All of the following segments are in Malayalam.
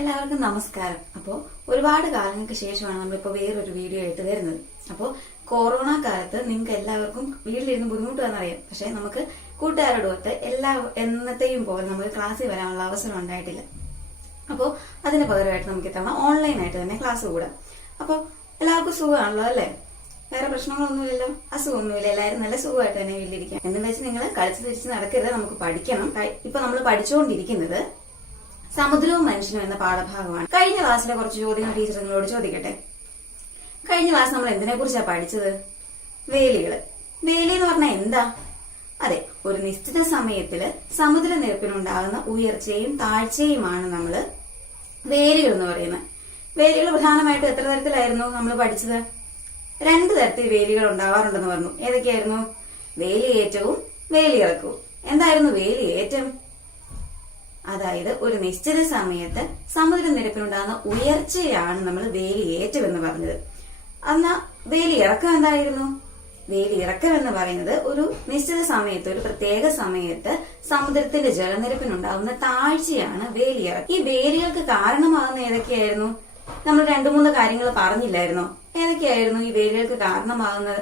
എല്ലാവർക്കും നമസ്കാരം. അപ്പോൾ ഒരുപാട് കാലങ്ങൾക്ക് ശേഷമാണ് നമ്മളിപ്പോൾ വേറൊരു വീഡിയോ ആയിട്ട് വരുന്നത്. അപ്പോൾ കൊറോണ കാലത്ത് നിങ്ങൾക്ക് എല്ലാവർക്കും വീട്ടിലിരുന്ന് ബുദ്ധിമുട്ട് വന്നറിയാം. പക്ഷെ നമുക്ക് കൂട്ടുകാരോടൊത്ത് എന്നത്തെയും പോലെ നമുക്ക് ക്ലാസ്സിൽ വരാനുള്ള അവസരം ഉണ്ടായിട്ടില്ല. അപ്പോൾ അതിന് പകരമായിട്ട് നമുക്ക് ഇത്തവണ ഓൺലൈനായിട്ട് തന്നെ ക്ലാസ് കൂടാം. അപ്പോൾ എല്ലാവർക്കും സുഖമാണല്ലോ അല്ലേ? വേറെ പ്രശ്നങ്ങളൊന്നുമില്ലല്ലോ, അസുഖമൊന്നുമില്ല, എല്ലാവരും നല്ല സുഖമായിട്ട് തന്നെ വീട്ടിലിരിക്കാം. എന്ന് വെച്ച് നിങ്ങൾ കളിച്ച് തിരിച്ച് നടക്കരുത്, നമുക്ക് പഠിക്കണം. ഇപ്പൊ നമ്മൾ പഠിച്ചുകൊണ്ടിരിക്കുന്നത് സമുദ്രവും മനുഷ്യനും എന്ന പാഠഭാഗമാണ്. കഴിഞ്ഞ ക്ലാസ്സിലെ കുറച്ച് ചോദ്യങ്ങൾ ടീച്ചർ നിങ്ങളോട് ചോദിക്കട്ടെ. കഴിഞ്ഞ ക്ലാസ് നമ്മൾ എന്തിനെ കുറിച്ചാണ് പഠിച്ചത്? വേലികള്. വേലി എന്ന് പറഞ്ഞാൽ എന്താ? അതെ, ഒരു നിശ്ചിത സമയത്തില് സമുദ്രനിരപ്പിനുണ്ടാകുന്ന ഉയർച്ചയും താഴ്ചയുമാണ് നമ്മള് വേലികൾ എന്ന് പറയുന്നത്. വേലികൾ പ്രധാനമായിട്ടും എത്ര തരത്തിലായിരുന്നു നമ്മൾ പഠിച്ചത്? 2 തരത്തിൽ വേലികൾ ഉണ്ടാവാറുണ്ടെന്ന് പറഞ്ഞു. ഏതൊക്കെയായിരുന്നു? വേലിയേറ്റവും വേലിയിറക്കവും. എന്തായിരുന്നു വേലിയേറ്റം? അതായത് ഒരു നിശ്ചിത സമയത്ത് സമുദ്രനിരപ്പിനുണ്ടാകുന്ന ഉയർച്ചയാണ് നമ്മൾ വേലിയേറ്റം എന്ന് പറഞ്ഞത്. എന്നാ വേലിയിറക്കം എന്തായിരുന്നു? വേലിയിറക്കം എന്ന് പറയുന്നത് ഒരു നിശ്ചിത സമയത്ത്, ഒരു പ്രത്യേക സമയത്ത് സമുദ്രത്തിന്റെ ജലനിരപ്പിനുണ്ടാകുന്ന താഴ്ചയാണ് വേലിയിറക്കം. ഈ വേലികൾക്ക് കാരണമാകുന്ന ഏതൊക്കെയായിരുന്നു? നമ്മൾ 2-3 കാര്യങ്ങൾ പറഞ്ഞില്ലായിരുന്നോ? ഏതൊക്കെയായിരുന്നു ഈ വേലികൾക്ക് കാരണമാകുന്ന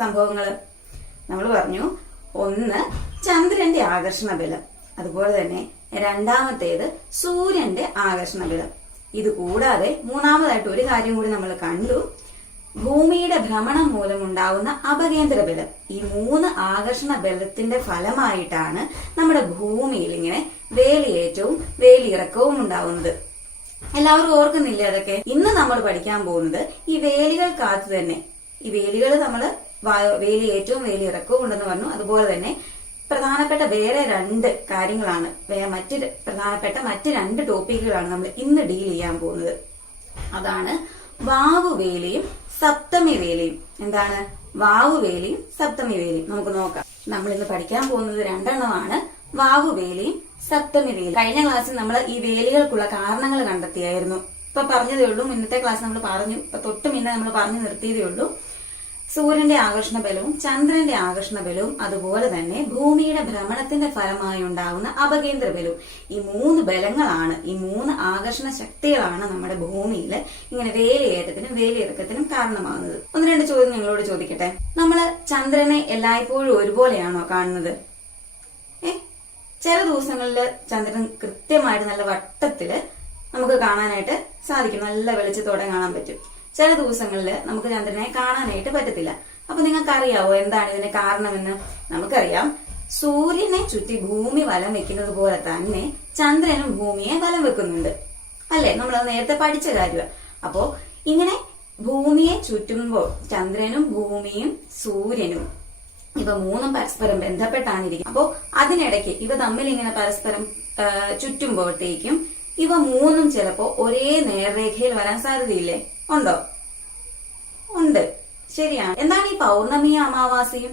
സംഭവങ്ങള്? നമ്മൾ പറഞ്ഞു, ഒന്ന് ചന്ദ്രന്റെ ആകർഷണ ബലം, അതുപോലെ തന്നെ രണ്ടാമത്തേത് സൂര്യന്റെ ആകർഷണ ബലം. ഇത് കൂടാതെ മൂന്നാമതായിട്ട് ഒരു കാര്യം കൂടി നമ്മൾ കണ്ടു, ഭൂമിയുടെ ഭ്രമണം മൂലമുണ്ടാവുന്ന അപകേന്ദ്ര ബലം. ഈ 3 ആകർഷണ ബലത്തിന്റെ ഫലമായിട്ടാണ് നമ്മുടെ ഭൂമിയിൽ ഇങ്ങനെ വേലിയേറ്റവും വേലിയിറക്കവും ഉണ്ടാവുന്നത്. എല്ലാവരും ഓർക്കുന്നില്ലേ അതൊക്കെ? ഇന്ന് നമ്മൾ പഠിക്കാൻ പോകുന്നത് ഈ വേലികൾക്കകത്ത് തന്നെ, ഈ വേലികൾ നമ്മള് വേലിയേറ്റവും വേലിയിറക്കവും ഉണ്ടെന്ന് പറഞ്ഞു. അതുപോലെ തന്നെ പ്രധാനപ്പെട്ട വേറെ 2 കാര്യങ്ങളാണ്, പ്രധാനപ്പെട്ട മറ്റ് 2 ടോപ്പിക്കുകളാണ് നമ്മൾ ഇന്ന് ഡീൽ ചെയ്യാൻ പോകുന്നത്. അതാണ് വാവുവേലിയും സപ്തമി വേലിയും. എന്താണ് വാവുവേലിയും സപ്തമി വേലിയും? നമുക്ക് നോക്കാം. നമ്മൾ ഇന്ന് പഠിക്കാൻ പോകുന്നത് 2 എണ്ണമാണ്, വാവുവേലിയും സപ്തമി വേലി. കഴിഞ്ഞ ക്ലാസ്സിൽ നമ്മൾ ഈ വേലികൾക്കുള്ള കാരണങ്ങൾ കണ്ടെത്തിയായിരുന്നു. ഇപ്പൊ പറഞ്ഞതേ ഉള്ളൂ. ഇന്നത്തെ ക്ലാസ് നമ്മൾ പറഞ്ഞു, ഇപ്പൊ തൊട്ട് മുന്നേ നമ്മൾ പറഞ്ഞു നിർത്തിയതേ ഉള്ളൂ. സൂര്യന്റെ ആകർഷണ ബലവും ചന്ദ്രന്റെ ആകർഷണ ബലവും അതുപോലെ തന്നെ ഭൂമിയുടെ ഭ്രമണത്തിന്റെ ഫലമായി ഉണ്ടാകുന്ന അപകേന്ദ്ര ബലവും, ഈ 3 ബലങ്ങളാണ്, ഈ 3 ആകർഷണ ശക്തികളാണ് നമ്മുടെ ഭൂമിയിൽ ഇങ്ങനെ വേലിയേറ്റത്തിനും വേലിയിറക്കത്തിനും കാരണമാകുന്നത്. 1-2 ചോദ്യം നിങ്ങളോട് ചോദിക്കട്ടെ. നമ്മള് ചന്ദ്രനെ എല്ലായ്പ്പോഴും ഒരുപോലെയാണോ കാണുന്നത്? ചില ദിവസങ്ങളിൽ ചന്ദ്രൻ കൃത്യമായിട്ട് നല്ല വട്ടത്തില് നമുക്ക് കാണാനായിട്ട് സാധിക്കും, നല്ല വെളിച്ചത്തോടെ കാണാൻ പറ്റും. ചില ദിവസങ്ങളിൽ നമുക്ക് ചന്ദ്രനെ കാണാനായിട്ട് പറ്റത്തില്ല. അപ്പൊ നിങ്ങൾക്ക് അറിയാവോ എന്താണ് ഇതിന് കാരണമെന്ന്? നമുക്കറിയാം, സൂര്യനെ ചുറ്റി ഭൂമി വലം വെക്കുന്നത് പോലെ തന്നെ ചന്ദ്രനും ഭൂമിയെ വലം വെക്കുന്നുണ്ട് അല്ലെ? നമ്മളത് നേരത്തെ പഠിച്ച കാര്യമാണ്. അപ്പോ ഇങ്ങനെ ഭൂമിയെ ചുറ്റുമ്പോൾ ചന്ദ്രനും ഭൂമിയും സൂര്യനും ഇവ 3 പരസ്പരം ബന്ധപ്പെട്ടാണ് ഇരിക്കുന്നത്. അപ്പോ അതിനിടയ്ക്ക് ഇവ തമ്മിൽ ഇങ്ങനെ പരസ്പരം ചുറ്റുമ്പോഴത്തേക്കും ഇവ 3 ചിലപ്പോ ഒരേ നേർരേഖയിൽ വരാൻ സാധ്യതയില്ലേ? ഉണ്ടോ? ഉണ്ട്, ശരിയാണ്. എന്താണ് ഈ പൗർണമി അമാവാസിയും?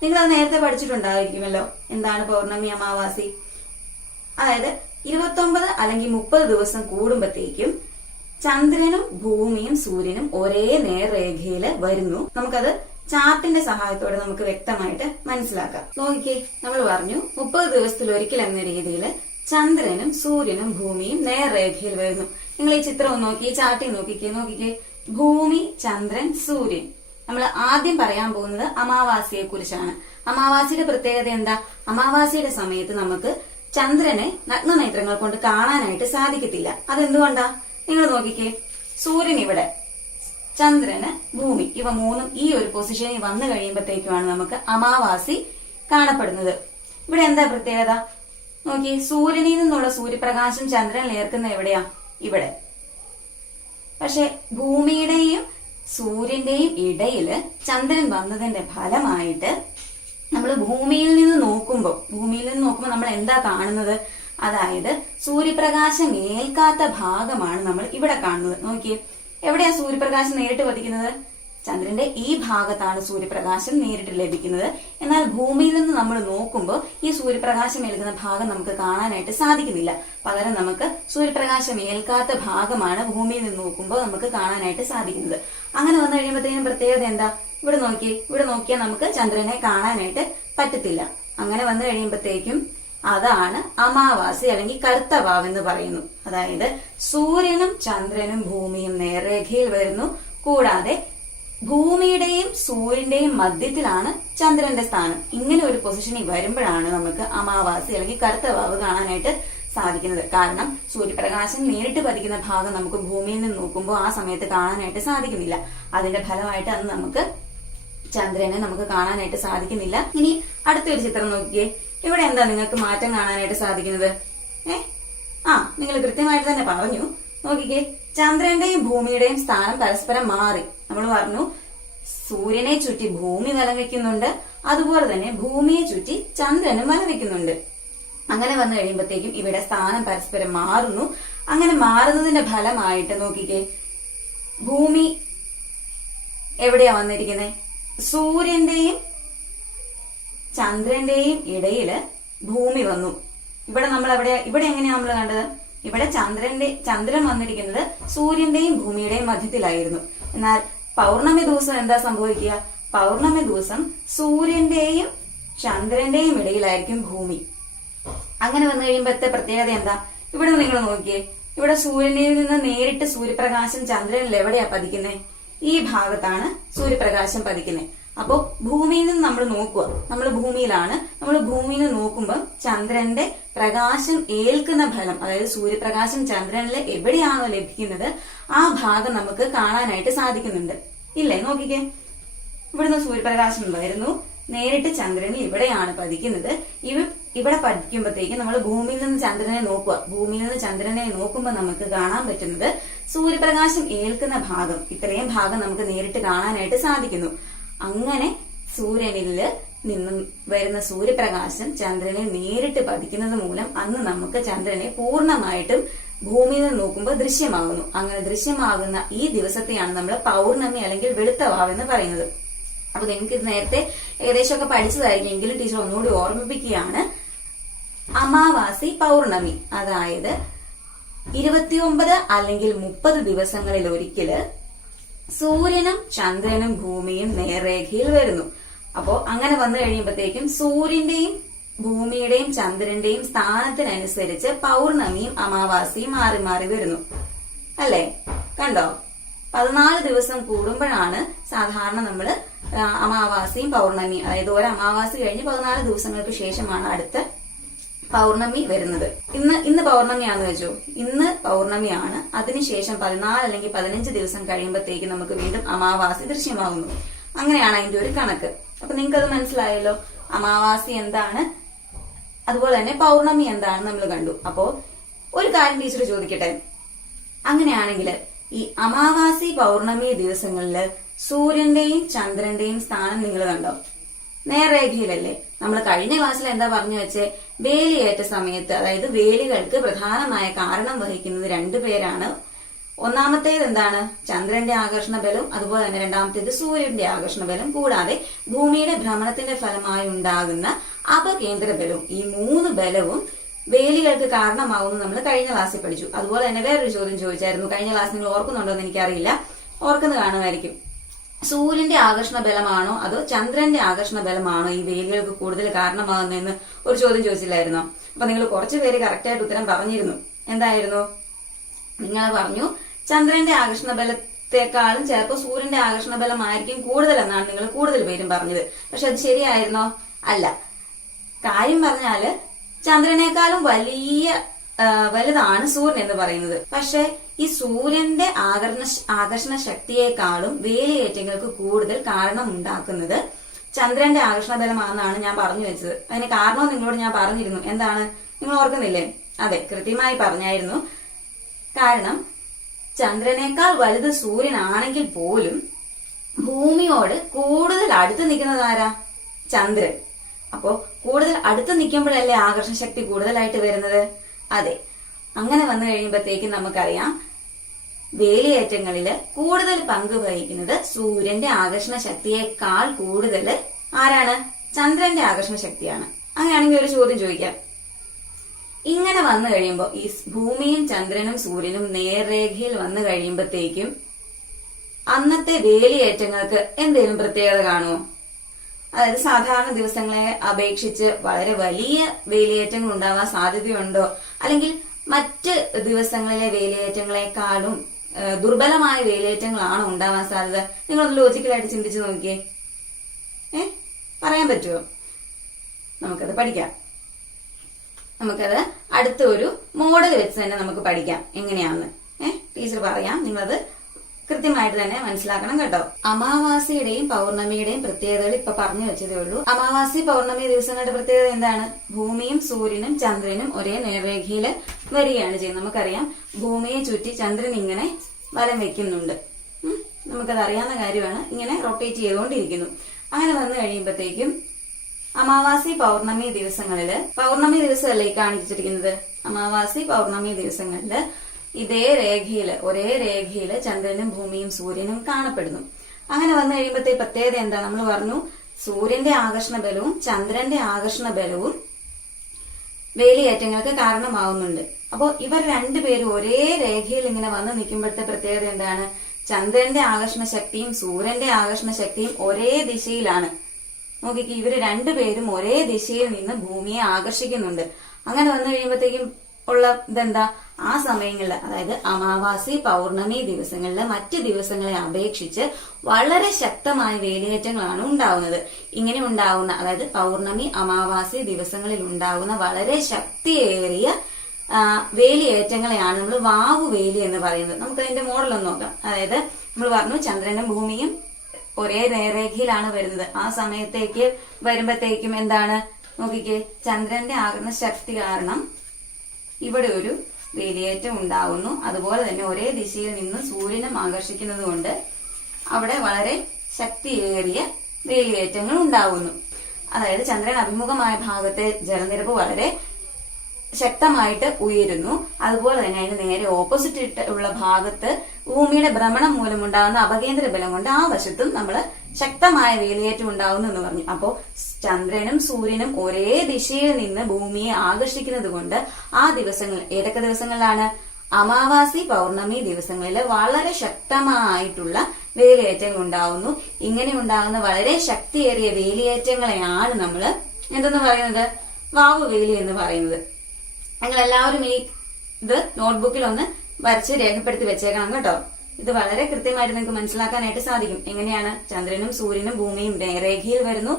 നിങ്ങളത് നേരത്തെ പഠിച്ചിട്ടുണ്ടായിരിക്കുമല്ലോ. എന്താണ് പൗർണമി അമാവാസി? അതായത് 29 അല്ലെങ്കിൽ 30 ദിവസം കൂടുമ്പോഴത്തേക്കും ചന്ദ്രനും ഭൂമിയും സൂര്യനും ഒരേ നേർരേഖയില് വരുന്നു. നമുക്കത് ചാർട്ടിന്റെ സഹായത്തോടെ നമുക്ക് വ്യക്തമായിട്ട് മനസ്സിലാക്കാം. നോക്കിക്കേ, നമ്മൾ പറഞ്ഞു 30 ദിവസത്തിൽ ഒരിക്കൽ എന്ന രീതിയിൽ ചന്ദ്രനും സൂര്യനും ഭൂമിയും നേർരേഖയിൽ വരുന്നു. നിങ്ങൾ ഈ ചിത്രം നോക്കി, ഈ ചാർട്ടിൽ നോക്കിക്കേ. ഭൂമി, ചന്ദ്രൻ, സൂര്യൻ. നമ്മൾ ആദ്യം പറയാൻ പോകുന്നത് അമാവാസിയെ കുറിച്ചാണ്. അമാവാസിയുടെ പ്രത്യേകത എന്താ? അമാവാസിയുടെ സമയത്ത് നമുക്ക് ചന്ദ്രനെ നഗ്നനേത്രങ്ങൾ കൊണ്ട് കാണാനായിട്ട് സാധിക്കത്തില്ല. അതെന്തുകൊണ്ടാ? നിങ്ങൾ നോക്കിക്കേ, സൂര്യൻ ഇവിടെ, ചന്ദ്രന് ഭൂമി, ഇവ 3 ഈ ഒരു പൊസിഷനിൽ വന്നു കഴിയുമ്പോഴത്തേക്കുമാണ് നമുക്ക് അമാവാസി കാണപ്പെടുന്നത്. ഇവിടെ എന്താ പ്രത്യേകത? നോക്കി, സൂര്യനിൽ നിന്നുള്ള സൂര്യപ്രകാശം ചന്ദ്രനിൽ ഏർക്കുന്ന എവിടെയാ? ഇവിടെ. പക്ഷെ ഭൂമിയുടെയും സൂര്യന്റെയും ഇടയില് ചന്ദ്രൻ വന്നതിന്റെ ഫലമായിട്ട് നമ്മൾ ഭൂമിയിൽ നിന്ന് നോക്കുമ്പോൾ നമ്മൾ എന്താ കാണുന്നത്? അതായത് സൂര്യപ്രകാശം ഏൽക്കാത്ത ഭാഗമാണ് നമ്മൾ ഇവിടെ കാണുന്നത്. നോക്കിയേ, എവിടെയാ സൂര്യപ്രകാശം നേരിട്ട് പതിക്കുന്നത്? ചന്ദ്രന്റെ ഈ ഭാഗത്താണ് സൂര്യപ്രകാശം നേരിട്ട് ലഭിക്കുന്നത്. എന്നാൽ ഭൂമിയിൽ നിന്ന് നമ്മൾ നോക്കുമ്പോൾ ഈ സൂര്യപ്രകാശം ഏൽക്കുന്ന ഭാഗം നമുക്ക് കാണാനായിട്ട് സാധിക്കുന്നില്ല. പകരം നമുക്ക് സൂര്യപ്രകാശം ഏൽക്കാത്ത ഭാഗമാണ് ഭൂമിയിൽ നിന്ന് നോക്കുമ്പോൾ നമുക്ക് കാണാനായിട്ട് സാധിക്കുന്നത്. അങ്ങനെ വന്നു കഴിയുമ്പോഴത്തേക്കും പ്രത്യേകത എന്താ? ഇവിടെ നോക്കിയാൽ നമുക്ക് ചന്ദ്രനെ കാണാനായിട്ട് പറ്റത്തില്ല. അങ്ങനെ വന്നു കഴിയുമ്പോഴത്തേക്കും അതാണ് അമാവാസി അല്ലെങ്കിൽ കറുത്ത വാവ് എന്ന് പറയുന്നു. അതായത് സൂര്യനും ചന്ദ്രനും ഭൂമിയും നേർരേഖയിൽ വരുന്നു. കൂടാതെ ഭൂമിയുടെയും സൂര്യന്റെയും മധ്യത്തിലാണ് ചന്ദ്രന്റെ സ്ഥാനം. ഇങ്ങനെ ഒരു പൊസിഷനിൽ വരുമ്പോഴാണ് നമുക്ക് അമാവാസി അല്ലെങ്കിൽ കറുത്ത വാവ് കാണാനായിട്ട് സാധിക്കുന്നത്. കാരണം സൂര്യപ്രകാശം നേരിട്ട് പതിക്കുന്ന ഭാഗം നമുക്ക് ഭൂമിയിൽ നിന്ന് നോക്കുമ്പോൾ ആ സമയത്ത് കാണാനായിട്ട് സാധിക്കുന്നില്ല. അതിന്റെ ഫലമായിട്ട് അന്ന് നമുക്ക് ചന്ദ്രനെ നമുക്ക് കാണാനായിട്ട് സാധിക്കുന്നില്ല. ഇനി അടുത്തൊരു ചിത്രം നോക്കിയേ. ഇവിടെ എന്താ നിങ്ങൾക്ക് മാറ്റം കാണാനായിട്ട് സാധിക്കുന്നത്? നിങ്ങൾ കൃത്യമായിട്ട് തന്നെ പറഞ്ഞു. നോക്കിക്കേ, ചന്ദ്രന്റെയും ഭൂമിയുടെയും സ്ഥാനം പരസ്പരം മാറി. നമ്മൾ പറഞ്ഞു സൂര്യനെ ചുറ്റി ഭൂമി വലം വെക്കുന്നുണ്ട്, അതുപോലെ തന്നെ ഭൂമിയെ ചുറ്റി ചന്ദ്രനും വലം വെക്കുന്നുണ്ട്. അങ്ങനെ വന്നു കഴിയുമ്പോഴത്തേക്കും ഇവിടെ സ്ഥാനം പരസ്പരം മാറുന്നു. അങ്ങനെ മാറുന്നതിന്റെ ഫലമായിട്ട് നോക്കിക്കേ, ഭൂമി എവിടെയാ വന്നിരിക്കുന്നത്? സൂര്യന്റെയും ചന്ദ്രന്റെയും ഇടയില് ഭൂമി വന്നു. ഇവിടെ എങ്ങനെയാ നമ്മൾ കണ്ടത്? ഇവിടെ ചന്ദ്രൻ വന്നിരിക്കുന്നത് സൂര്യന്റെയും ഭൂമിയുടെയും മധ്യത്തിലായിരുന്നു. എന്നാൽ പൗർണമി ദിവസം എന്താ സംഭവിക്കുക? പൗർണമി ദിവസം സൂര്യന്റെയും ചന്ദ്രന്റെയും ഇടയിലായിരിക്കും ഭൂമി. അങ്ങനെ വന്നു കഴിയുമ്പോഴത്തെ പ്രത്യേകത എന്താ? ഇവിടെ നിങ്ങൾ നോക്കിയേ, ഇവിടെ സൂര്യനിൽ നിന്ന് നേരിട്ട് സൂര്യപ്രകാശം ചന്ദ്രനിൽ എവിടെയാ പതിക്കുന്നത്? ഈ ഭാഗത്താണ് സൂര്യപ്രകാശം പതിക്കുന്നത്. അപ്പോ ഭൂമിയിൽ നിന്ന് നമ്മൾ നോക്കുക, നമ്മൾ ഭൂമിയിലാണ്. നമ്മൾ ഭൂമിയിൽ നിന്ന് നോക്കുമ്പോൾ ചന്ദ്രന്റെ പ്രകാശം ഏൽക്കുന്ന ഫലം, അതായത് സൂര്യപ്രകാശം ചന്ദ്രനിൽ എവിടെയാണോ ലഭിക്കുന്നത് ആ ഭാഗം നമുക്ക് കാണാനായിട്ട് സാധിക്കുന്നുണ്ട്. ഇല്ലേ? നോക്കിക്കേ, ഇവിടുന്ന് സൂര്യപ്രകാശം വരുന്നു, നേരിട്ട് ചന്ദ്രനിൽ ഇവിടെയാണ് പതിക്കുന്നത്. ഇവിടെ പതിക്കുമ്പോഴത്തേക്ക് നമ്മൾ ഭൂമിയിൽ നിന്ന് ചന്ദ്രനെ നോക്കുക. ഭൂമിയിൽ നിന്ന് ചന്ദ്രനെ നോക്കുമ്പോൾ നമുക്ക് കാണാൻ പറ്റുന്നത് സൂര്യപ്രകാശം ഏൽക്കുന്ന ഭാഗം, ഇത്രയും ഭാഗം നമുക്ക് നേരിട്ട് കാണാനായിട്ട് സാധിക്കുന്നു. അങ്ങനെ സൂര്യനിൽ നിന്നും വരുന്ന സൂര്യപ്രകാശം ചന്ദ്രനെ നേരിട്ട് പതിക്കുന്നത് മൂലം അന്ന് നമുക്ക് ചന്ദ്രനെ പൂർണ്ണമായിട്ടും ഭൂമിയിൽ നിന്ന് നോക്കുമ്പോൾ ദൃശ്യമാകുന്നു. അങ്ങനെ ദൃശ്യമാകുന്ന ഈ ദിവസത്തെയാണ് നമ്മൾ പൗർണമി അല്ലെങ്കിൽ വെളുത്ത വാവ് എന്ന് പറയുന്നത്. അപ്പൊ നിങ്ങൾക്ക് ഇത് നേരത്തെ ഏകദേശമൊക്കെ പഠിച്ചതായിരിക്കും, എങ്കിലും ടീച്ചർ ഒന്നുകൂടി ഓർമ്മിപ്പിക്കുകയാണ്. അമാവാസി പൗർണമി, അതായത് 29 അല്ലെങ്കിൽ 30 ദിവസങ്ങളിൽ ഒരിക്കല് സൂര്യനും ചന്ദ്രനും ഭൂമിയും നേർരേഖയിൽ വരുന്നു. അപ്പോ അങ്ങനെ വന്നു കഴിയുമ്പോഴത്തേക്കും സൂര്യന്റെയും ഭൂമിയുടെയും ചന്ദ്രന്റെയും സ്ഥാനത്തിനനുസരിച്ച് പൗർണമിയും അമാവാസിയും മാറി മാറി വരുന്നു. അല്ലേ? കണ്ടോ? 14 ദിവസം കൂടുമ്പോഴാണ് സാധാരണ നമ്മള് അമാവാസിയും പൗർണമിയും, അതായത് ഒരു അമാവാസി കഴിഞ്ഞ് 14 ദിവസങ്ങൾക്ക് ശേഷമാണ് അടുത്ത പൗർണമി വരുന്നത്. ഇന്ന് പൗർണമിയാന്ന് വെച്ചോ, ഇന്ന് പൗർണമിയാണ്. അതിനുശേഷം 14 അല്ലെങ്കിൽ 15 ദിവസം കഴിയുമ്പോഴത്തേക്ക് നമുക്ക് വീണ്ടും അമാവാസി ദൃശ്യമാകുന്നു. അങ്ങനെയാണ് അതിന്റെ ഒരു കണക്ക്. അപ്പൊ നിങ്ങൾക്ക് അത് മനസ്സിലായല്ലോ, അമാവാസി എന്താണ്, അതുപോലെ തന്നെ പൗർണമി എന്താണെന്ന് നമ്മൾ കണ്ടു. അപ്പോ ഒരു കാര്യം ടീച്ചർ ചോദിക്കട്ടെ, അങ്ങനെയാണെങ്കിൽ ഈ അമാവാസി പൗർണമി ദിവസങ്ങളില് സൂര്യന്റെയും ചന്ദ്രന്റെയും സ്ഥാനം നിങ്ങൾ കണ്ടോ? നേർരേഖയിലല്ലേ? നമ്മൾ കഴിഞ്ഞ ക്ലാസ്സിൽ എന്താ പറഞ്ഞു വെച്ചേ? വേലിയേറ്റ സമയത്ത്, അതായത് വേലികൾക്ക് പ്രധാനമായ കാരണം വഹിക്കുന്നത് 2 പേരാണ്. ഒന്നാമത്തേത് എന്താണ്? ചന്ദ്രന്റെ ആകർഷണ ബലം, അതുപോലെ തന്നെ രണ്ടാമത്തേത് സൂര്യന്റെ ആകർഷണ ബലം, കൂടാതെ ഭൂമിയുടെ ഭ്രമണത്തിന്റെ ഫലമായി ഉണ്ടാകുന്ന അപകേന്ദ്ര ബലവും. ഈ 3 ബലവും വേലികൾക്ക് കാരണമാവുമെന്ന് നമ്മൾ കഴിഞ്ഞ ക്ലാസ്സിൽ പഠിച്ചു. അതുപോലെ തന്നെ വേറൊരു ചോദ്യം ചോദിച്ചായിരുന്നു കഴിഞ്ഞ ക്ലാസ്, നിങ്ങൾ ഓർക്കുന്നുണ്ടോ എന്ന് എനിക്കറിയില്ല, ഓർക്കുന്നു കാണുമായിരിക്കും. സൂര്യന്റെ ആകർഷണ ബലമാണോ അതോ ചന്ദ്രന്റെ ആകർഷണ ബലമാണോ ഈ വേലികൾക്ക് കൂടുതൽ കാരണമാകുന്നതെന്ന് ഒരു ചോദ്യം ചോദിച്ചില്ലായിരുന്നോ? അപ്പൊ നിങ്ങൾ കുറച്ചു പേര് കറക്റ്റായിട്ട് ഉത്തരം പറഞ്ഞിരുന്നു. എന്തായിരുന്നു? നിങ്ങൾ പറഞ്ഞു ചന്ദ്രന്റെ ആകർഷണ ബലത്തെക്കാളും ചിലപ്പോൾ സൂര്യന്റെ ആകർഷണ ബലമായിരിക്കും കൂടുതൽ എന്നാണ് നിങ്ങൾ കൂടുതൽ പേരും പറഞ്ഞത്. പക്ഷെ അത് ശരിയായിരുന്നോ? അല്ല. കാര്യം പറഞ്ഞാല് ചന്ദ്രനേക്കാളും വലുതാണ് സൂര്യൻ എന്ന് പറയുന്നത്. പക്ഷെ ഈ സൂര്യന്റെ ആകർഷണ ശക്തിയെക്കാളും വേലിയേറ്റങ്ങൾക്ക് കൂടുതൽ കാരണം ഉണ്ടാക്കുന്നത് ചന്ദ്രന്റെ ആകർഷണ ബലമാണെന്നാണ് ഞാൻ പറഞ്ഞു വെച്ചത്. അതിന് കാരണവും നിങ്ങളോട് ഞാൻ പറഞ്ഞിരുന്നു. എന്താണ്? നിങ്ങൾ ഓർക്കുന്നില്ലേ? അതെ, കൃത്യമായി പറഞ്ഞായിരുന്നു. കാരണം ചന്ദ്രനേക്കാൾ വലുത് സൂര്യനാണെങ്കിൽ പോലും ഭൂമിയോട് കൂടുതൽ അടുത്ത് നിൽക്കുന്നത് ആരാ? ചന്ദ്രൻ. അപ്പോ കൂടുതൽ അടുത്ത് നിൽക്കുമ്പോഴല്ലേ ആകർഷണ ശക്തി കൂടുതലായിട്ട് വരുന്നത്? അതെ. അങ്ങനെ വന്നു കഴിയുമ്പോഴത്തേക്കും നമുക്കറിയാം വേലിയേറ്റങ്ങളില് കൂടുതൽ പങ്ക് വഹിക്കുന്നത് സൂര്യന്റെ ആകർഷണ ശക്തിയേക്കാൾ കൂടുതൽ ആരാണ്? ചന്ദ്രന്റെ ആകർഷണ ശക്തിയാണ്. അങ്ങനെയാണെങ്കിൽ ഒരു ചോദ്യം ചോദിക്കാം. ഇങ്ങനെ വന്നു കഴിയുമ്പോൾ ഈ ഭൂമിയും ചന്ദ്രനും സൂര്യനും നേർരേഖയിൽ വന്നു കഴിയുമ്പോഴത്തേക്കും അന്നത്തെ വേലിയേറ്റങ്ങൾക്ക് എന്തെങ്കിലും പ്രത്യേകത കാണുമോ? അതായത് സാധാരണ ദിവസങ്ങളെ അപേക്ഷിച്ച് വളരെ വലിയ വേലിയേറ്റങ്ങൾ ഉണ്ടാവാൻ സാധ്യതയുണ്ടോ, അല്ലെങ്കിൽ മറ്റ് ദിവസങ്ങളിലെ വേലിയേറ്റങ്ങളെക്കാളും ദുർബലമായ വേലിയേറ്റങ്ങളാണോ ഉണ്ടാവാൻ സാധ്യത? നിങ്ങളൊന്ന് ലോജിക്കലായിട്ട് ചിന്തിച്ചു നോക്കിയേ. പറയാൻ പറ്റുമോ? നമുക്കത് പഠിക്കാം. നമുക്കത് അടുത്ത ഒരു മോഡൽ വെച്ച് തന്നെ നമുക്ക് പഠിക്കാം എങ്ങനെയാന്ന്. ടീച്ചർ പറയാം, നിങ്ങളത് കൃത്യമായിട്ട് തന്നെ മനസ്സിലാക്കണം കേട്ടോ. അമാവാസിയുടെയും പൗർണമിയുടെയും പ്രത്യേകതകൾ ഇപ്പൊ പറഞ്ഞു വെച്ചതേ ഉള്ളൂ. അമാവാസി പൗർണമി ദിവസങ്ങളുടെ പ്രത്യേകത എന്താണ്? ഭൂമിയും സൂര്യനും ചന്ദ്രനും ഒരേ നേർരേഖയിൽ വരികയാണ് ചെയ്യുന്നത്. നമുക്കറിയാം, ഭൂമിയെ ചുറ്റി ചന്ദ്രൻ ഇങ്ങനെ വലം വെക്കുന്നുണ്ട്. നമുക്കത് അറിയാവുന്ന കാര്യമാണ്. ഇങ്ങനെ റൊട്ടേറ്റ് ചെയ്തുകൊണ്ടിരിക്കുന്നു. അങ്ങനെ വന്നു കഴിയുമ്പോഴത്തേക്കും അമാവാസി പൗർണമി ദിവസങ്ങളില്, പൗർണമി ദിവസമല്ലേ ഈ കാണിച്ചിരിക്കുന്നത്, അമാവാസി പൗർണമി ദിവസങ്ങളില് ഇതേ രേഖയില്, ഒരേ രേഖയില് ചന്ദ്രനും ഭൂമിയും സൂര്യനും കാണപ്പെടുന്നു. അങ്ങനെ വന്നു കഴിയുമ്പോഴത്തെ പ്രത്യേകത എന്താ? നമ്മൾ പറഞ്ഞു, സൂര്യന്റെ ആകർഷണ ബലവും ചന്ദ്രന്റെ ആകർഷണ ബലവും വേലിയേറ്റങ്ങൾക്ക് കാരണമാവുന്നുണ്ട്. അപ്പോ ഇവർ രണ്ടുപേരും ഒരേ രേഖയിൽ ഇങ്ങനെ വന്ന് നിൽക്കുമ്പോഴത്തെ പ്രത്യേകത എന്താണ്? ചന്ദ്രന്റെ ആകർഷണ ശക്തിയും സൂര്യന്റെ ആകർഷണ ശക്തിയും ഒരേ ദിശയിലാണ്. നോക്കിക്ക്, ഇവര് രണ്ടുപേരും ഒരേ ദിശയിൽ നിന്ന് ഭൂമിയെ ആകർഷിക്കുന്നുണ്ട്. അങ്ങനെ വന്നു കഴിയുമ്പോഴത്തേക്കും ഉള്ള ഇതെന്താ? ആ സമയങ്ങളിൽ, അതായത് അമാവാസി പൗർണമി ദിവസങ്ങളിൽ മറ്റ് ദിവസങ്ങളെ അപേക്ഷിച്ച് വളരെ ശക്തമായ വേലിയേറ്റങ്ങളാണ് ഉണ്ടാവുന്നത്. ഇങ്ങനെ ഉണ്ടാവുന്ന, അതായത് പൗർണമി അമാവാസി ദിവസങ്ങളിൽ ഉണ്ടാവുന്ന വളരെ ശക്തിയേറിയ വേലിയേറ്റങ്ങളെയാണ് നമ്മൾ വാവു വേലി എന്ന് പറയുന്നത്. നമുക്ക് അതിന്റെ മോഡൽ ഒന്ന് നോക്കാം. അതായത് നമ്മൾ പറഞ്ഞു, ചന്ദ്രനും ഭൂമിയും ഒരേ നേർരേഖയിലാണ് വരുന്നത്. ആ സമയത്തേക്ക് വരുമ്പോഴത്തേക്കും എന്താണ്? നോക്കിക്കേ, ചന്ദ്രന്റെ ആകർഷണ ശക്തി കാരണം ഇവിടെ ഒരു വേലിയേറ്റം ഉണ്ടാവുന്നു. അതുപോലെ തന്നെ ഒരേ ദിശയിൽ നിന്ന് സൂര്യനും ആകർഷിക്കുന്നത് കൊണ്ട് അവിടെ വളരെ ശക്തിയേറിയ വേലിയേറ്റങ്ങൾ ഉണ്ടാവുന്നു. അതായത് ചന്ദ്രൻ അഭിമുഖമായ ഭാഗത്തെ ജലനിരപ്പ് വളരെ ശക്തമായിട്ട് ഉയരുന്നു. അതുപോലെ തന്നെ അതിന് നേരെ ഓപ്പോസിറ്റ് ഉള്ള ഭാഗത്ത് ഭൂമിയുടെ ഭ്രമണം മൂലമുണ്ടാകുന്ന അപകേന്ദ്ര ബലം കൊണ്ട് ആ വശത്തും നമ്മൾ ശക്തമായ വേലിയേറ്റം ഉണ്ടാവുന്നു എന്ന് പറഞ്ഞു. അപ്പോ ചന്ദ്രനും സൂര്യനും ഒരേ ദിശയിൽ നിന്ന് ഭൂമിയെ ആകർഷിക്കുന്നത് കൊണ്ട് ആ ദിവസങ്ങൾ, ഏതൊക്കെ ദിവസങ്ങളിലാണ്? അമാവാസി പൗർണമി ദിവസങ്ങളിൽ വളരെ ശക്തമായിട്ടുള്ള വേലിയേറ്റങ്ങൾ ഉണ്ടാവുന്നു. ഇങ്ങനെ ഉണ്ടാകുന്ന വളരെ ശക്തിയേറിയ വേലിയേറ്റങ്ങളെയാണ് നമ്മൾ എന്തെന്ന് പറയുന്നത്? വാവു വേലി എന്ന് പറയുന്നത്. നിങ്ങൾ എല്ലാവരും ഈ ഇത് നോട്ട്ബുക്കിൽ ഒന്ന് വരച്ച് രേഖപ്പെടുത്തി വെച്ചേക്കണം കേട്ടോ. ഇത് വളരെ കൃത്യമായിട്ട് നിങ്ങൾക്ക് മനസ്സിലാക്കാനായിട്ട് സാധിക്കും. എങ്ങനെയാണ് ചന്ദ്രനും സൂര്യനും ഭൂമിയും രേഖയിൽ വരുന്നു.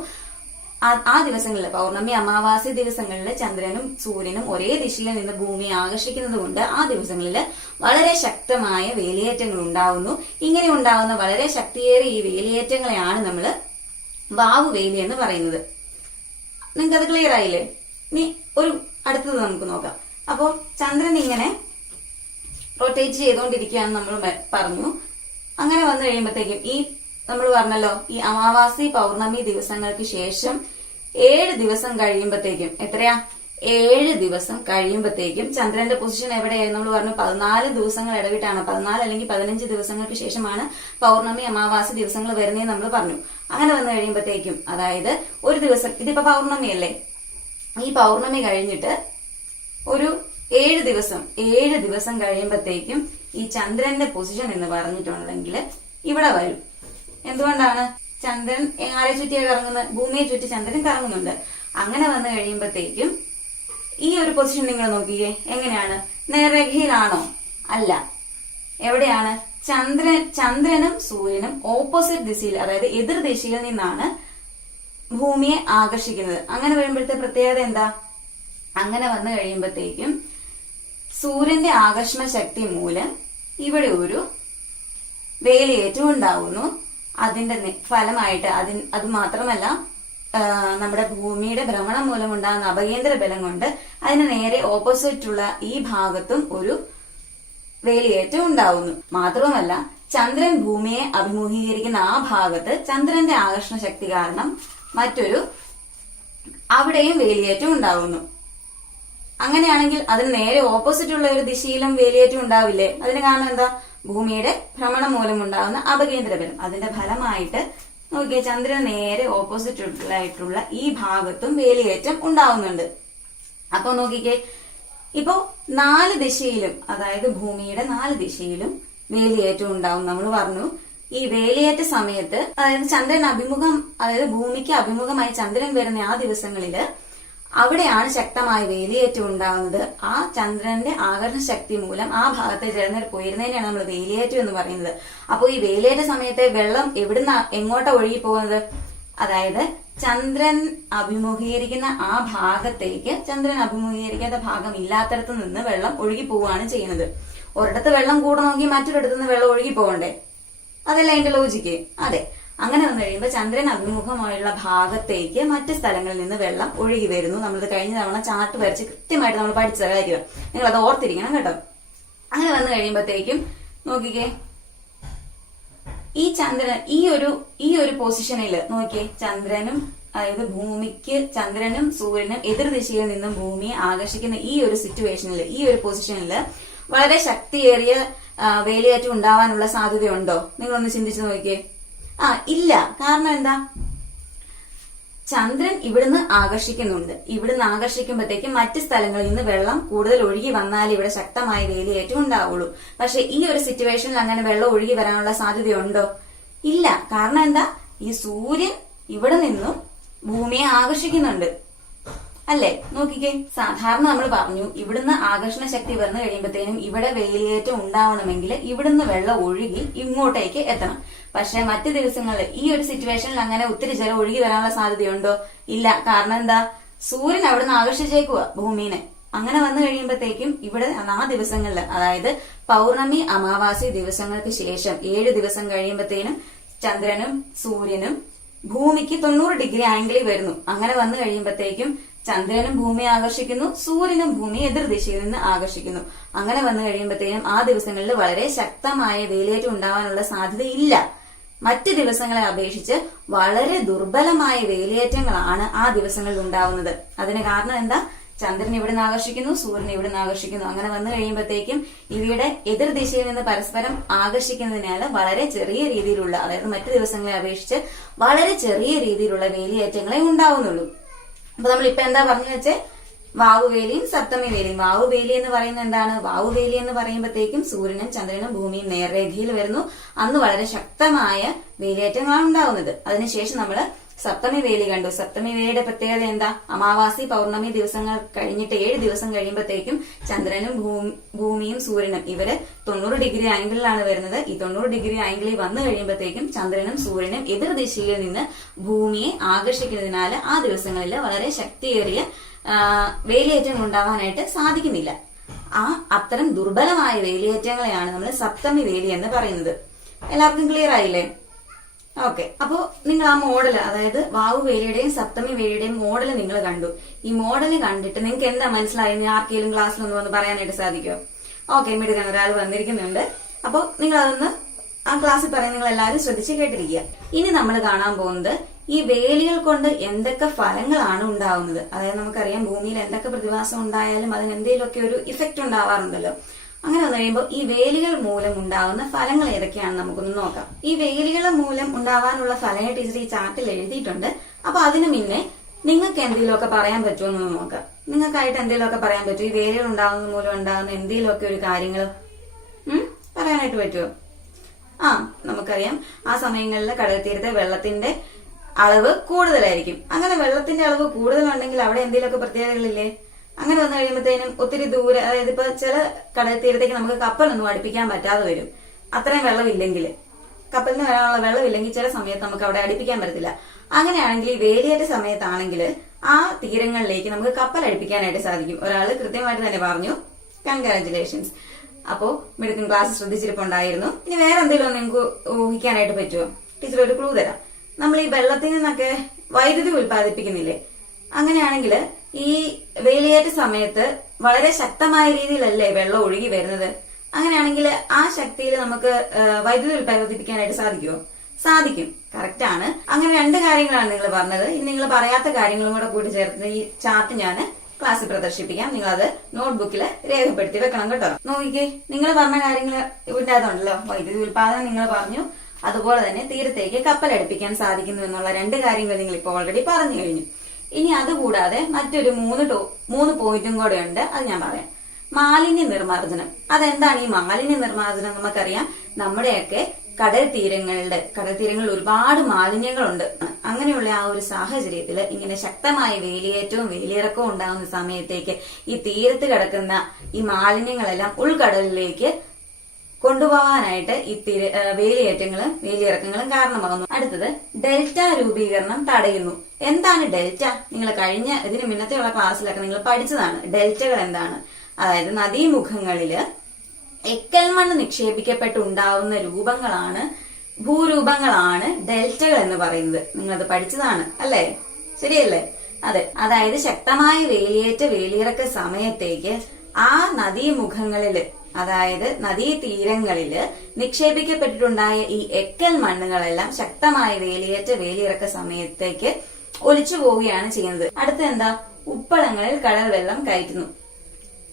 ആ ദിവസങ്ങളിൽ, പൗർണമി അമാവാസി ദിവസങ്ങളിൽ ചന്ദ്രനും സൂര്യനും ഒരേ ദിശയിൽ നിന്ന് ഭൂമിയെ ആകർഷിക്കുന്നത് കൊണ്ട് ആ ദിവസങ്ങളിൽ വളരെ ശക്തമായ വേലിയേറ്റങ്ങൾ ഉണ്ടാവുന്നു. ഇങ്ങനെ ഉണ്ടാവുന്ന വളരെ ശക്തിയേറിയ ഈ വേലിയേറ്റങ്ങളെയാണ് നമ്മൾ വാവു വേലി എന്ന് പറയുന്നത്. നിങ്ങൾക്കത് ക്ലിയർ ആയില്ലേ? ഇനി ഒരു അടുത്തത് നമുക്ക് നോക്കാം. അപ്പോ ചന്ദ്രൻ ഇങ്ങനെ റൊട്ടേറ്റ് ചെയ്തുകൊണ്ടിരിക്കുകയാണെന്ന് നമ്മൾ പറഞ്ഞു. അങ്ങനെ വന്നു കഴിയുമ്പോഴത്തേക്കും ഈ നമ്മൾ പറഞ്ഞല്ലോ, ഈ അമാവാസി പൗർണമി ദിവസങ്ങൾക്ക് ശേഷം 7 ദിവസം കഴിയുമ്പോഴത്തേക്കും, എത്രയാ? 7 ദിവസം കഴിയുമ്പോഴത്തേക്കും ചന്ദ്രന്റെ പൊസിഷൻ എവിടെയായിരുന്നു? നമ്മൾ പറഞ്ഞു 14 ദിവസങ്ങൾ ഇടവിട്ടാണ്, 14 അല്ലെങ്കിൽ 15 ദിവസങ്ങൾക്ക് ശേഷമാണ് പൗർണമി അമാവാസി ദിവസങ്ങൾ വരുന്നതെന്ന് നമ്മൾ പറഞ്ഞു. അങ്ങനെ വന്നു കഴിയുമ്പോഴത്തേക്കും, അതായത് ഒരു ദിവസം, ഇതിപ്പോ പൗർണമിയല്ലേ, ഈ പൗർണമി കഴിഞ്ഞിട്ട് ഒരു 7 ദിവസം കഴിയുമ്പോഴത്തേക്കും ഈ ചന്ദ്രന്റെ പൊസിഷൻ എന്ന് പറഞ്ഞിട്ടുണ്ടെങ്കിൽ ഇവിടെ വരും. എന്തുകൊണ്ടാണ്? ചന്ദ്രൻ ആരെ ചുറ്റിയാണ് കറങ്ങുന്നത്? ഭൂമിയെ ചുറ്റി ചന്ദ്രൻ കറങ്ങുന്നുണ്ട്. അങ്ങനെ വന്നു കഴിയുമ്പോഴത്തേക്കും ഈ ഒരു പൊസിഷൻ നിങ്ങൾ നോക്കിയേ, എങ്ങനെയാണ്? നേർരേഖയിലാണോ? അല്ല. എവിടെയാണ്? ചന്ദ്രനും സൂര്യനും ഓപ്പോസിറ്റ് ദിശയിൽ, അതായത് എതിർ ദിശയിൽ നിന്നാണ് ഭൂമിയെ ആകർഷിക്കുന്നത്. അങ്ങനെ വരുമ്പോഴത്തെ പ്രത്യേകത എന്താ? അങ്ങനെ വന്നു കഴിയുമ്പോഴത്തേക്കും സൂര്യന്റെ ആകർഷണ ശക്തി മൂലം ഇവിടെ ഒരു വേലിയേറ്റം ഉണ്ടാവുന്നു. അതിന്റെ ഫലമായിട്ട് അത് മാത്രമല്ല, നമ്മുടെ ഭൂമിയുടെ ഭ്രമണം മൂലം ഉണ്ടാകുന്ന അപകേന്ദ്ര ബലം കൊണ്ട് അതിന് നേരെ ഓപ്പോസിറ്റുള്ള ഈ ഭാഗത്തും ഒരു വേലിയേറ്റം ഉണ്ടാവുന്നു. മാത്രവുമല്ല, ചന്ദ്രൻ ഭൂമിയെ അഭിമുഖീകരിക്കുന്ന ആ ഭാഗത്ത് ചന്ദ്രന്റെ ആകർഷണ ശക്തി കാരണം അവിടെയും വേലിയേറ്റം ഉണ്ടാവുന്നു. അങ്ങനെയാണെങ്കിൽ അതിന് നേരെ ഓപ്പോസിറ്റ് ഉള്ള ഒരു ദിശയിലും വേലിയേറ്റം ഉണ്ടാവില്ലേ? അതിന് കാരണം എന്താ? ഭൂമിയുടെ ഭ്രമണം മൂലം ഉണ്ടാകുന്ന അപകേന്ദ്ര ബലം. അതിന്റെ ഫലമായിട്ട് നോക്കിയേ, ചന്ദ്രന് നേരെ ഓപ്പോസിറ്റ് ആയിട്ടുള്ള ഈ ഭാഗത്തും വേലിയേറ്റം ഉണ്ടാവുന്നുണ്ട്. അപ്പൊ നോക്കിക്കേ, ഇപ്പോ 4 ദിശയിലും, അതായത് ഭൂമിയുടെ 4 ദിശയിലും വേലിയേറ്റം ഉണ്ടാവും. നമ്മൾ പറഞ്ഞു ഈ വേലിയേറ്റ സമയത്ത്, അതായത് ചന്ദ്രൻ അഭിമുഖം, അതായത് ഭൂമിക്ക് അഭിമുഖമായി ചന്ദ്രൻ വരുന്ന ആ ദിവസങ്ങളില് അവിടെയാണ് ശക്തമായ വേലിയേറ്റം ഉണ്ടാകുന്നത്. ആ ചന്ദ്രന്റെ ആകർഷണ ശക്തി മൂലം ആ ഭാഗത്തെ ജലനിരപ്പ് ഉയരുന്നതിനാണ് നമ്മൾ വേലിയേറ്റം എന്ന് പറയുന്നത്. അപ്പോൾ ഈ വേലിയേറ്റ സമയത്തെ വെള്ളം എവിടുന്ന എങ്ങോട്ടാ ഒഴുകി പോകുന്നത്? അതായത് ചന്ദ്രൻ അഭിമുഖീകരിക്കുന്ന ആ ഭാഗത്തേക്ക്, ചന്ദ്രൻ അഭിമുഖീകരിക്കാത്ത ഭാഗം ഇല്ലാത്തടത്ത് നിന്ന് വെള്ളം ഒഴുകി പോവുകയാണ് ചെയ്യുന്നത്. ഒരിടത്ത് വെള്ളം കൂടണമെങ്കിൽ മറ്റൊരിടത്തു നിന്ന് വെള്ളം ഒഴുകി പോകണ്ടേ? അതല്ല അതിന്റെ ലോജിക്ക്. അതെ, അങ്ങനെ വന്നു കഴിയുമ്പോൾ ചന്ദ്രൻ അഭിമുഖമായുള്ള ഭാഗത്തേക്ക് മറ്റ് സ്ഥലങ്ങളിൽ നിന്ന് വെള്ളം ഒഴുകി വരുന്നു. നമ്മളിത് കഴിഞ്ഞ തവണ ചാർട്ട് വരച്ച് കൃത്യമായിട്ട് നമ്മൾ പഠിച്ച കാര്യം, നിങ്ങൾ അത് ഓർത്തിരിക്കണം കേട്ടോ. അങ്ങനെ വന്നു കഴിയുമ്പോഴത്തേക്കും നോക്കിക്കേ, ഈ ചന്ദ്രൻ ഈ ഒരു പൊസിഷനിൽ നോക്കിയേ, ചന്ദ്രനും, അതായത് ഭൂമിക്ക് ചന്ദ്രനും സൂര്യനും എതിർദിശയിൽ നിന്നും ഭൂമിയെ ആകർഷിക്കുന്ന ഈ ഒരു സിറ്റുവേഷനിൽ, ഈ ഒരു പൊസിഷനിൽ വളരെ ശക്തിയേറിയ വേലിയേറ്റം ഉണ്ടാവാനുള്ള സാധ്യതയുണ്ടോ? നിങ്ങളൊന്ന് ചിന്തിച്ചു നോക്കിയേ. ഇല്ല. കാരണം എന്താ? ചന്ദ്രൻ ഇവിടുന്ന് ആകർഷിക്കുന്നുണ്ട്. ഇവിടുന്ന് ആകർഷിക്കുമ്പോഴത്തേക്കും മറ്റ് സ്ഥലങ്ങളിൽ നിന്ന് വെള്ളം കൂടുതൽ ഒഴുകി വന്നാൽ ഇവിടെ ശക്തമായ വേലിയേറ്റം ഉണ്ടാവുള്ളൂ. പക്ഷെ ഈ ഒരു സിറ്റുവേഷനിൽ അങ്ങനെ വെള്ളം ഒഴുകി വരാനുള്ള സാധ്യതയുണ്ടോ? ഇല്ല. കാരണം എന്താ? ഈ സൂര്യൻ ഇവിടെ നിന്നും ഭൂമിയെ ആകർഷിക്കുന്നുണ്ട്, അല്ലേ? നോക്കിക്കേ, സാധാരണ നമ്മൾ പറഞ്ഞു ഇവിടുന്ന് ആകർഷണ ശക്തി വന്നു കഴിയുമ്പോഴത്തേനും ഇവിടെ വേലിയേറ്റം ഉണ്ടാവണമെങ്കിൽ ഇവിടുന്ന് വെള്ളം ഒഴുകി ഇങ്ങോട്ടേക്ക് എത്തണം. പക്ഷെ മറ്റു ദിവസങ്ങളിൽ ഈ ഒരു സിറ്റുവേഷനിൽ അങ്ങനെ ഒത്തിരി ജലം ഒഴുകി വരാനുള്ള സാധ്യതയുണ്ടോ? ഇല്ല. കാരണം എന്താ? സൂര്യൻ അവിടുന്ന് ആകർഷിച്ചേക്കുക ഭൂമിനെ. അങ്ങനെ വന്നു കഴിയുമ്പോഴത്തേക്കും ഇവിടെ ആ ദിവസങ്ങളിൽ, അതായത് പൗർണമി അമാവാസി ദിവസങ്ങൾക്ക് ശേഷം 7 ദിവസം കഴിയുമ്പോഴത്തേനും ചന്ദ്രനും സൂര്യനും ഭൂമിക്ക് 90 ഡിഗ്രി ആംഗിളിൽ വരുന്നു. അങ്ങനെ വന്നു കഴിയുമ്പോഴത്തേക്കും ചന്ദ്രനും ഭൂമിയെ ആകർഷിക്കുന്നു, സൂര്യനും ഭൂമിയെ എതിർദിശയിൽ നിന്ന് ആകർഷിക്കുന്നു. അങ്ങനെ വന്നു കഴിയുമ്പോഴത്തേനും ആ ദിവസങ്ങളിൽ വളരെ ശക്തമായ വേലിയേറ്റം ഉണ്ടാവാനുള്ള സാധ്യത ഇല്ല. മറ്റ് ദിവസങ്ങളെ അപേക്ഷിച്ച് വളരെ ദുർബലമായ വേലിയേറ്റങ്ങളാണ് ആ ദിവസങ്ങളിൽ ഉണ്ടാവുന്നത്. അതിന് കാരണം എന്താ? ചന്ദ്രൻ ഇവിടുന്ന് ആകർഷിക്കുന്നു, സൂര്യൻ ഇവിടുന്ന് ആകർഷിക്കുന്നു. അങ്ങനെ വന്നു കഴിയുമ്പോഴത്തേക്കും ഇവയുടെ എതിർദിശയിൽ നിന്ന് പരസ്പരം ആകർഷിക്കുന്നതിനാൽ വളരെ ചെറിയ രീതിയിലുള്ള, അതായത് മറ്റു ദിവസങ്ങളെ അപേക്ഷിച്ച് വളരെ ചെറിയ രീതിയിലുള്ള വേലിയേറ്റങ്ങളെ ഉണ്ടാവുന്നുള്ളൂ. അപ്പൊ നമ്മൾ ഇപ്പൊ എന്താ പറഞ്ഞു വെച്ചേ? വാവുവേലിയും സപ്തമി വേലിയും. വാവുവേലി എന്ന് പറയുന്നത് എന്താണ്? വാവുവേലി എന്ന് പറയുമ്പോഴത്തേക്കും സൂര്യനും ചന്ദ്രനും ഭൂമിയും നേർരേഖയിൽ വരുന്നു. അന്ന് വളരെ ശക്തമായ വേലിയേറ്റങ്ങളാണ് ഉണ്ടാവുന്നത്. അതിനുശേഷം നമ്മൾ സപ്തമി വേലി കണ്ടു. സപ്തമി വേലിയുടെ പ്രത്യേകത എന്താ? അമാവാസി പൗർണമി ദിവസങ്ങൾ കഴിഞ്ഞിട്ട് 7 ദിവസം കഴിയുമ്പോഴത്തേക്കും ചന്ദ്രനും ഭൂമിയും സൂര്യനും ഇവര് 90 ഡിഗ്രി ആംഗിളിലാണ് വരുന്നത്. ഈ 90 ഡിഗ്രി ആംഗിളിൽ വന്നു കഴിയുമ്പോഴത്തേക്കും ചന്ദ്രനും സൂര്യനും എതിർദിശയിൽ നിന്ന് ഭൂമിയെ ആകർഷിക്കുന്നതിനാൽ ആ ദിവസങ്ങളിൽ വളരെ ശക്തിയേറിയ വേലിയേറ്റങ്ങൾ ഉണ്ടാവാനായിട്ട് സാധിക്കുന്നില്ല. അത്തരം ദുർബലമായ വേലിയേറ്റങ്ങളെയാണ് നമ്മൾ സപ്തമി വേലി എന്ന് പറയുന്നത്. എല്ലാവർക്കും ക്ലിയർ ആയില്ലേ? ഓക്കെ. അപ്പോ നിങ്ങൾ ആ മോഡൽ, അതായത് വാവുവേലിയുടെയും സപ്തമി വേലിയുടെയും മോഡൽ നിങ്ങൾ കണ്ടു. ഈ മോഡൽ കണ്ടിട്ട് നിങ്ങൾക്ക് എന്താ മനസ്സിലായെന്ന് ആർക്കെങ്കിലും ക്ലാസ്സിലൊന്ന് വന്ന് പറയാനായിട്ട് സാധിക്കുമോ? ഓക്കെ, മിടുക്കൻ ഒരാൾ വന്നിരിക്കുന്നുണ്ട്. അപ്പൊ നിങ്ങൾ അതൊന്ന് ആ ക്ലാസ്സിൽ പറയാൻ നിങ്ങൾ എല്ലാവരും ശ്രദ്ധിച്ച് കേട്ടിരിക്കുക. ഇനി നമ്മൾ കാണാൻ പോകുന്നത് ഈ വേലികൾ കൊണ്ട് എന്തൊക്കെ ഫലങ്ങളാണ് ഉണ്ടാവുന്നത്. അതായത് നമുക്കറിയാം ഭൂമിയിൽ എന്തൊക്കെ പ്രതിഭാസം ഉണ്ടായാലും അതിന് എന്തെങ്കിലുമൊക്കെ ഒരു ഇഫക്റ്റ് ഉണ്ടാവാറുണ്ടല്ലോ. അങ്ങനെ വന്നു കഴിയുമ്പോൾ ഈ വേലികൾ മൂലം ഉണ്ടാകുന്ന ഫലങ്ങൾ ഏതൊക്കെയാണെന്ന് നമുക്കൊന്ന് നോക്കാം. ഈ വേലികൾ മൂലം ഉണ്ടാവാനുള്ള ഫലങ്ങൾ ടീച്ചർ ഈ ചാർട്ടിൽ എഴുതിയിട്ടുണ്ട്. അപ്പൊ അതിന് മുന്നേ നിങ്ങൾക്ക് എന്തെങ്കിലുമൊക്കെ പറയാൻ പറ്റുമോ എന്ന് നോക്കാം. നിങ്ങൾക്കായിട്ട് എന്തെങ്കിലുമൊക്കെ പറയാൻ പറ്റുമോ? ഈ വേലികൾ ഉണ്ടാകുന്നത് മൂലം ഉണ്ടാകുന്ന എന്തെങ്കിലുമൊക്കെ ഒരു കാര്യങ്ങൾ പറയാനായിട്ട് പറ്റുമോ? നമുക്കറിയാം ആ സമയങ്ങളിൽ കടൽ തീരത്തെ വെള്ളത്തിന്റെ അളവ് കൂടുതലായിരിക്കും. അങ്ങനെ വെള്ളത്തിന്റെ അളവ് കൂടുതലുണ്ടെങ്കിൽ അവിടെ എന്തെങ്കിലുമൊക്കെ പ്രത്യേകതകളില്ലേ? അങ്ങനെ വന്നു കഴിയുമ്പോഴത്തേനും ഒത്തിരി ദൂരെ, അതായത് ഇപ്പൊ ചില കടൽ തീരത്തേക്ക് നമുക്ക് കപ്പലൊന്നും അടുപ്പിക്കാൻ പറ്റാതെ വരും. അത്രയും വെള്ളമില്ലെങ്കിൽ, കപ്പലിന് വരാനുള്ള വെള്ളമില്ലെങ്കിൽ ചില സമയത്ത് നമുക്ക് അവിടെ അടുപ്പിക്കാൻ പറ്റത്തില്ല. അങ്ങനെയാണെങ്കിൽ ഈ വേലിയേറ്റ സമയത്താണെങ്കിൽ ആ തീരങ്ങളിലേക്ക് നമുക്ക് കപ്പൽ അടുപ്പിക്കാനായിട്ട് സാധിക്കും. ഒരാൾ കൃത്യമായിട്ട് തന്നെ പറഞ്ഞു. കൺഗ്രാറ്റുലേഷൻസ്. അപ്പോ മിടുക്കൻ ക്ലാസ് ശ്രദ്ധിച്ചിരിപ്പുണ്ടായിരുന്നു. ഇനി വേറെ എന്തെങ്കിലും നിങ്ങൾക്ക് ഊഹിക്കാനായിട്ട് പറ്റുമോ? ടീച്ചർ ഒരു ക്ലൂ തരാം. നമ്മൾ ഈ വെള്ളത്തിൽ നിന്നൊക്കെ വൈദ്യുതി ഉൽപ്പാദിപ്പിക്കുന്നില്ലേ? അങ്ങനെയാണെങ്കിൽ ഈ വേലിയേറ്റ സമയത്ത് വളരെ ശക്തമായ രീതിയിലല്ലേ വെള്ളം ഒഴുകി വരുന്നത്? അങ്ങനെയാണെങ്കിൽ ആ ശക്തിയിൽ നമുക്ക് വൈദ്യുതി ഉൽപ്പാദിപ്പിക്കാനായിട്ട് സാധിക്കുമോ? സാധിക്കും. കറക്റ്റ് ആണ്. അങ്ങനെ 2 കാര്യങ്ങളാണ് നിങ്ങൾ പറഞ്ഞത്. ഇനി നിങ്ങൾ പറയാത്ത കാര്യങ്ങളും കൂടെ കൂടി ചേർത്ത് ഈ ചാർട്ട് ഞാൻ ക്ലാസ്സിൽ പ്രദർശിപ്പിക്കാം. നിങ്ങൾ അത് നോട്ട്ബുക്കിൽ രേഖപ്പെടുത്തി വെക്കണം കേട്ടോ. നോക്കിക്കേ, നിങ്ങൾ പറഞ്ഞ കാര്യങ്ങൾ ഇവിടെ അതുണ്ടല്ലോ. വൈദ്യുതി ഉൽപാദനം നിങ്ങൾ പറഞ്ഞു, അതുപോലെ തന്നെ തീരത്തേക്ക് കപ്പൽ അടുപ്പിക്കാൻ സാധിക്കുന്നു എന്നുള്ള 2 കാര്യങ്ങൾ നിങ്ങൾ ഇപ്പോൾ ഓൾറെഡി പറഞ്ഞു കഴിഞ്ഞു. ഇനി അതുകൂടാതെ മറ്റൊരു 3 പോയിന്റും കൂടെ ഉണ്ട്. അത് ഞാൻ പറയാം. മാലിന്യ നിർമ്മാർജ്ജനം. അതെന്താണ് ഈ മാലിന്യ നിർമ്മാർജ്ജനം? നമുക്കറിയാം നമ്മുടെയൊക്കെ കടൽ തീരങ്ങളിൽ ഒരുപാട് മാലിന്യങ്ങളുണ്ട്. അങ്ങനെയുള്ള ആ ഒരു സാഹചര്യത്തിൽ ഇങ്ങനെ ശക്തമായ വേലിയേറ്റവും വേലിയിറക്കവും ഉണ്ടാകുന്ന സമയത്തേക്ക് ഈ തീരത്ത് കിടക്കുന്ന ഈ മാലിന്യങ്ങളെല്ലാം ഉൾക്കടലിലേക്ക് കൊണ്ടുപോകാനായിട്ട് ഈ വേലിയേറ്റങ്ങളും വേലിയിറക്കങ്ങളും കാരണമാകുന്നു. അടുത്തത് ഡെൽറ്റ രൂപീകരണം തടയുന്നു. എന്താണ് ഡെൽറ്റ? നിങ്ങൾ കഴിഞ്ഞ ഇതിന് മുന്നത്തെയുള്ള ക്ലാസ്സിലൊക്കെ നിങ്ങൾ പഠിച്ചതാണ് ഡെൽറ്റകൾ എന്താണ്. അതായത് നദീമുഖങ്ങളില് എക്കൽ മണ്ണ് നിക്ഷേപിക്കപ്പെട്ടുണ്ടാവുന്ന ഭൂരൂപങ്ങളാണ് ഡെൽറ്റകൾ എന്ന് പറയുന്നത്. നിങ്ങളത് പഠിച്ചതാണ് അല്ലേ? ശരിയല്ലേ? അതെ. അതായത് ശക്തമായ വേലിയിറക്ക സമയത്തേക്ക് ആ നദീമുഖങ്ങളില്, അതായത് നദീതീരങ്ങളില് നിക്ഷേപിക്കപ്പെട്ടിട്ടുണ്ടായ ഈ എക്കൽ മണ്ണുകളെല്ലാം ശക്തമായ വേലിയിറക്ക സമയത്തേക്ക് ഒലിച്ചു പോവുകയാണ് ചെയ്യുന്നത്. അടുത്ത എന്താ? ഉപ്പളങ്ങളിൽ കടൽ വെള്ളം കയറ്റുന്നു.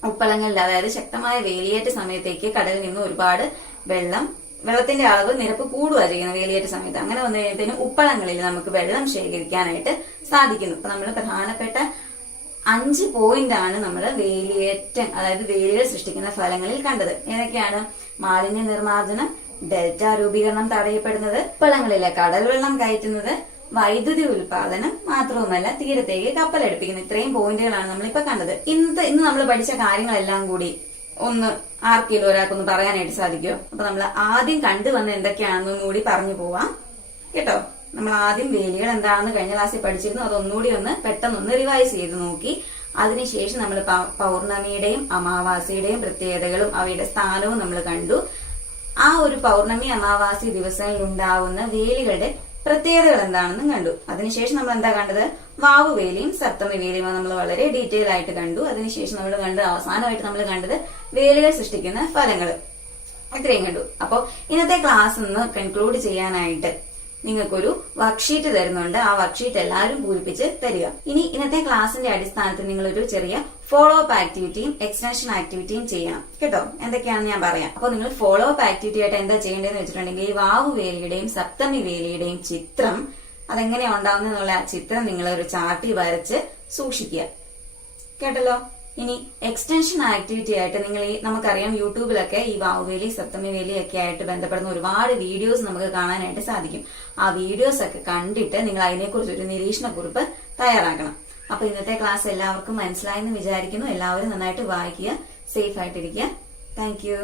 ഉപ്പളങ്ങളിൽ, അതായത് ശക്തമായ വേലിയേറ്റ സമയത്തേക്ക് കടലിൽ നിന്ന് ഒരുപാട് വെള്ളത്തിന്റെ അളവ് നിരപ്പ് കൂടുക ചെയ്യുന്നത് വേലിയേറ്റ സമയത്ത്. അങ്ങനെ വന്നു കഴിയുമ്പോഴത്തേനും ഉപ്പളങ്ങളിൽ നമുക്ക് വെള്ളം ശേഖരിക്കാനായിട്ട് സാധിക്കുന്നു. അപ്പൊ നമ്മൾ പ്രധാനപ്പെട്ട 5 പോയിന്റാണ് നമ്മൾ വേലിയേറ്റം, അതായത് വേലികൾ സൃഷ്ടിക്കുന്ന ഫലങ്ങളിൽ കണ്ടത്. ഏതൊക്കെയാണ്? മാലിന്യ നിർമ്മാർജ്ജനം, ഡെൽറ്റ രൂപീകരണം തടയപ്പെടുന്നത്, ഉപ്പളങ്ങളിലെ കടൽ വെള്ളം കയറ്റുന്നത്, വൈദ്യുതി ഉൽപാദനം, മാത്രവുമല്ല തീരത്തേക്ക് കപ്പലടുപ്പിക്കുന്നു. ഇത്രയും പോയിന്റുകളാണ് നമ്മളിപ്പോ കണ്ടത്. ഇന്ന് നമ്മൾ പഠിച്ച കാര്യങ്ങളെല്ലാം കൂടി ഒന്ന് ആർക്കെങ്കിലും ഒരാൾക്കൊന്ന് പറയാനായിട്ട് സാധിക്കുമോ? അപ്പൊ നമ്മൾ ആദ്യം കണ്ടുവന്ന എന്തൊക്കെയാണെന്നും കൂടി പറഞ്ഞു പോവാം കേട്ടോ. നമ്മൾ ആദ്യം വേലികൾ എന്താണെന്ന് കഴിഞ്ഞ ക്ലാസ്സിൽ പഠിച്ചിരുന്നു. അതൊന്നുകൂടി പെട്ടെന്നൊന്ന് റിവൈസ് ചെയ്ത് നോക്കി. അതിനുശേഷം നമ്മൾ പൗർണമിയുടെയും അമാവാസിയുടെയും പ്രത്യേകതകളും അവയുടെ സ്ഥാനവും നമ്മൾ കണ്ടു. ആ ഒരു പൗർണമി അമാവാസി ദിവസങ്ങളിൽ ഉണ്ടാവുന്ന വേലികളുടെ പ്രത്യേകതകൾ എന്താണെന്നും കണ്ടു. അതിനുശേഷം നമ്മൾ എന്താ കണ്ടത്? വാവുവേലിയും സപ്തമി വേലിയും നമ്മൾ വളരെ ഡീറ്റെയിൽ ആയിട്ട് കണ്ടു. അതിനുശേഷം നമ്മൾ അവസാനമായിട്ട് നമ്മൾ കണ്ടത് വേലികൾ സൃഷ്ടിക്കുന്ന ഫലങ്ങൾ. ഇത്രയും കണ്ടു. അപ്പൊ ഇന്നത്തെ ക്ലാസ് ഒന്ന് കൺക്ലൂഡ് ചെയ്യാനായിട്ട് നിങ്ങൾക്കൊരു വർക്ക്ഷീറ്റ് തരുന്നുണ്ട്. ആ വർക്ക്ഷീറ്റ് എല്ലാവരും പൂരിപ്പിച്ച് തരിക. ഇനി ഇന്നത്തെ ക്ലാസിന്റെ അടിസ്ഥാനത്തിൽ നിങ്ങൾ ഒരു ചെറിയ ഫോളോ അപ്പ് ആക്ടിവിറ്റിയും എക്സ്റ്റൻഷൻ ആക്ടിവിറ്റിയും ചെയ്യണം കേട്ടോ. എന്തൊക്കെയാണെന്ന് ഞാൻ പറയാം. അപ്പൊ നിങ്ങൾ ഫോളോ അപ്പ് ആക്ടിവിറ്റി ആയിട്ട് എന്താ ചെയ്യേണ്ടതെന്ന് വെച്ചിട്ടുണ്ടെങ്കിൽ ഈ വാവുവേലിയുടെയും സപ്തമി വേലിയുടെയും ചിത്രം അതെങ്ങനെയാ ഉണ്ടാവുന്നതെന്നുള്ള ആ ചിത്രം നിങ്ങൾ ഒരു ചാർട്ടിൽ വരച്ച് സൂക്ഷിക്കുക കേട്ടല്ലോ. ഇനി എക്സ്റ്റൻഷൻ ആക്ടിവിറ്റി ആയിട്ട് നിങ്ങൾ നമുക്കറിയാം യൂട്യൂബിലൊക്കെ ഈ വാവുവേലി സപ്തമി വേലി ഒക്കെ ആയിട്ട് ബന്ധപ്പെടുന്ന ഒരുപാട് വീഡിയോസ് നമുക്ക് കാണാനായിട്ട് സാധിക്കും. ആ വീഡിയോസ് ഒക്കെ കണ്ടിട്ട് നിങ്ങൾ അതിനെക്കുറിച്ച് ഒരു നിരീക്ഷണക്കുറിപ്പ് തയ്യാറാക്കണം. അപ്പൊ ഇന്നത്തെ ക്ലാസ് എല്ലാവർക്കും മനസ്സിലായെന്ന് വിചാരിക്കുന്നു. എല്ലാവരും നന്നായിട്ട് വായിക്കുക, സേഫ് ആയിട്ടിരിക്കുക. Thank you.